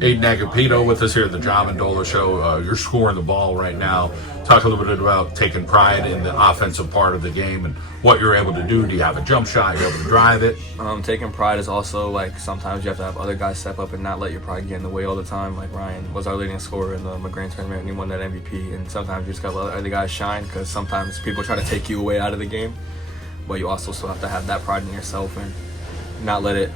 Ayden Agopito with us here at the Mendola show. You're scoring the ball right now. Talk a little bit about taking pride in the offensive part of the game and what you're able to do. Do you have a jump shot? You're able to drive it? Taking pride is also like sometimes you have to have other guys step up and not let your pride get in the way all the time. Like Ryan was our leading scorer in the McGrain tournament and he won that MVP. And sometimes you just gotta let other guys shine because sometimes people try to take you away out of the game. But you also still have to have that pride in yourself and not let it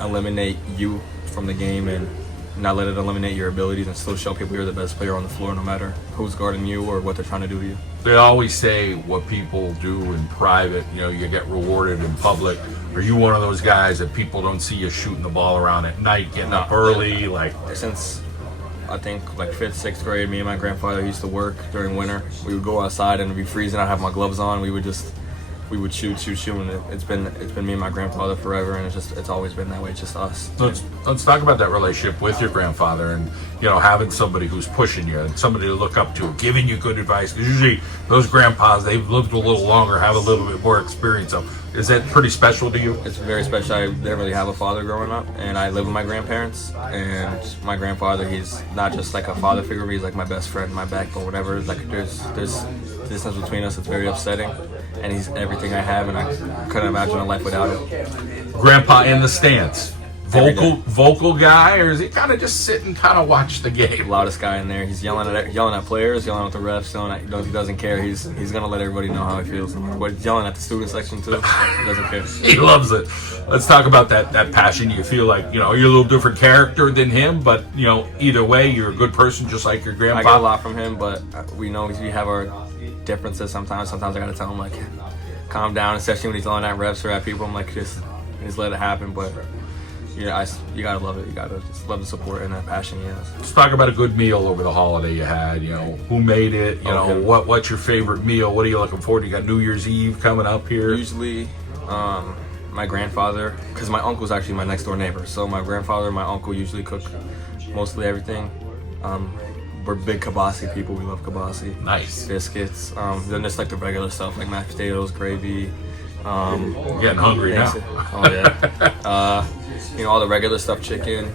eliminate you from the game and not let it eliminate your abilities and still show people you're the best player on the floor no matter who's guarding you or what they're trying to do to you. They always say what people do in private, you get rewarded in public. Are you one of those guys that people don't see you shooting the ball around at night, getting up early? Since I think 5th, 6th grade, me and my grandfather used to work during winter. We would go outside and it'd be freezing. I'd have my gloves on. We would shoot, and it's been me and my grandfather forever, and it's always been that way. It's just us. So let's talk about that relationship with your grandfather, and having somebody who's pushing you, and somebody to look up to, giving you good advice. Because usually those grandpas, they've lived a little longer, have a little bit more experience. So is that pretty special to you? It's very special. I didn't really have a father growing up, and I live with my grandparents. And my grandfather, he's not just like a father figure, he's like my best friend, my backbone, whatever. There's distance between us. It's very upsetting. And he's everything I have, and I couldn't imagine a life without him. Grandpa in the stands, vocal guy, or is he kind of just sit and kind of watch the game? Loudest guy in there. He's yelling at players, yelling at the refs. He doesn't care. He's gonna let everybody know how he feels. But he's yelling at the student section too. He doesn't care. He loves it. Let's talk about that passion. You feel like you're a little different character than him, but either way, you're a good person, just like your grandpa. I get a lot from him, but we know we have our differences sometimes. Sometimes I gotta tell him calm down, especially when he's yelling at refs or at people. I'm just let it happen. But you gotta love it. You gotta just love the support and that passion he has. Let's talk about a good meal over the holiday you had. Who made it? What's your favorite meal? What are you looking forward to? You got New Year's Eve coming up here. Usually, my grandfather, because my uncle's actually my next door neighbor. So my grandfather and my uncle usually cook mostly everything. We're big kibasi people. We love kibasi. Nice. Biscuits. Then there's the regular stuff like mashed potatoes, gravy. I'm getting hungry now. Oh yeah. All the regular stuff, chicken,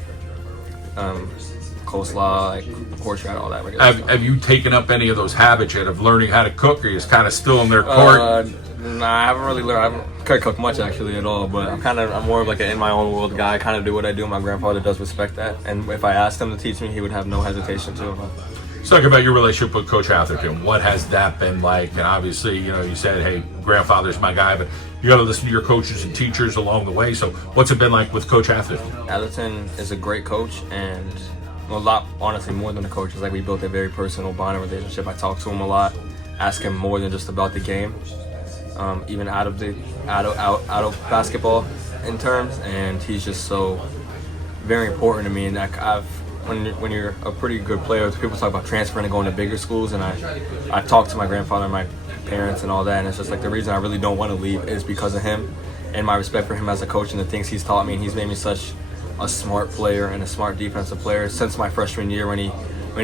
coleslaw, horseradish, all that regular stuff. Have you taken up any of those habits yet of learning how to cook, or you're just kind of still in their court? Nah, I haven't really learned. I haven't cook much actually at all. But I'm more of an in my own world guy. I kind of do what I do. My grandfather does respect that, and if I asked him to teach me, he would have no hesitation to. Let's talk about your relationship with Coach Atherton. What has that been like? And obviously, you said, hey, grandfather's my guy, but you got to listen to your coaches and teachers along the way. So what's it been like with Coach Atherton? Atherton is a great coach, and a lot, honestly, more than a coach. It's we built a very personal bonding relationship. I talk to him a lot, ask him more than just about the game. Even out of basketball in terms, and he's just so very important to me. And when you're a pretty good player, people talk about transferring and going to bigger schools, and I talked to my grandfather and my parents and all that, and it's just the reason I really don't want to leave is because of him and my respect for him as a coach and the things he's taught me. And he's made me such a smart player and a smart defensive player since my freshman year when he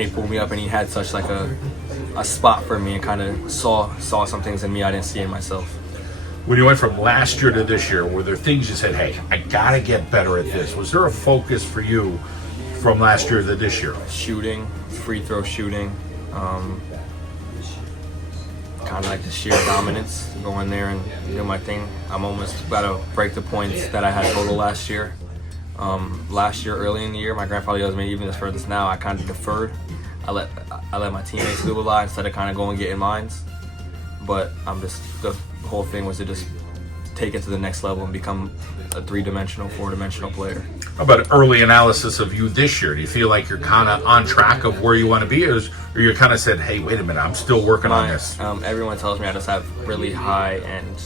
pulled me up and he had such a spot for me and kind of saw some things in me I didn't see in myself. When you went from last year to this year, were there things you said, hey, I gotta get better at this? Was there a focus for you from last year to this year? Shooting, free throw shooting, kind of the sheer dominance, go in there and do my thing. I'm almost about to break the points that I had total last year. Last year, early in the year, my grandfather does me even as furthest now. I kind of deferred. I let my teammates do a lot instead of kind of going and getting mines. But the whole thing was to just take it to the next level and become a 3-dimensional, 4-dimensional player. How about early analysis of you this year? Do you feel like you're kind of on track of where you want to be, or you kind of said, hey, wait a minute, I'm still working on this? Everyone tells me I just have really high end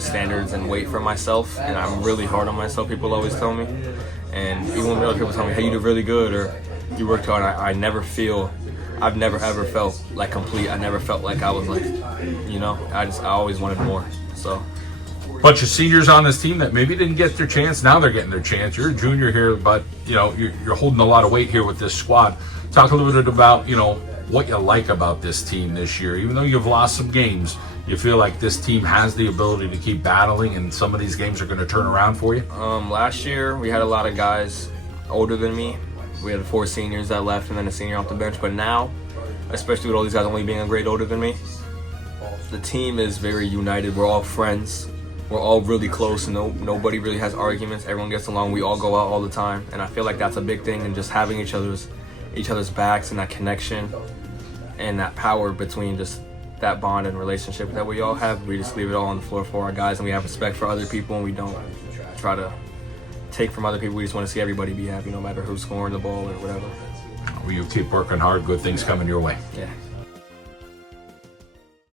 standards and weight for myself, and I'm really hard on myself. People always tell me, and even when other people tell me, hey, you do really good or you worked hard, I've never ever felt complete. I never felt like I was I always wanted more. So bunch of seniors on this team that maybe didn't get their chance. Now they're getting their chance. You're a junior here, but you're holding a lot of weight here with this squad. Talk a little bit about what you like about this team this year. Even though you've lost some games, you feel like this team has the ability to keep battling, and some of these games are going to turn around for you. Last year we had a lot of guys older than me. We had 4 seniors that left and then a senior off the bench. But now, especially with all these guys only being a grade older than me, the team is very united. We're all friends. We're all really close. Nobody really has arguments. Everyone gets along. We all go out all the time. And I feel like that's a big thing, and just having each other's backs and that connection and that power between just that bond and relationship that we all have. We just leave it all on the floor for our guys, and we have respect for other people, and we don't try to take from other people. We just want to see everybody be happy, no matter who's scoring the ball or whatever. You keep working hard, good things coming your way. Yeah.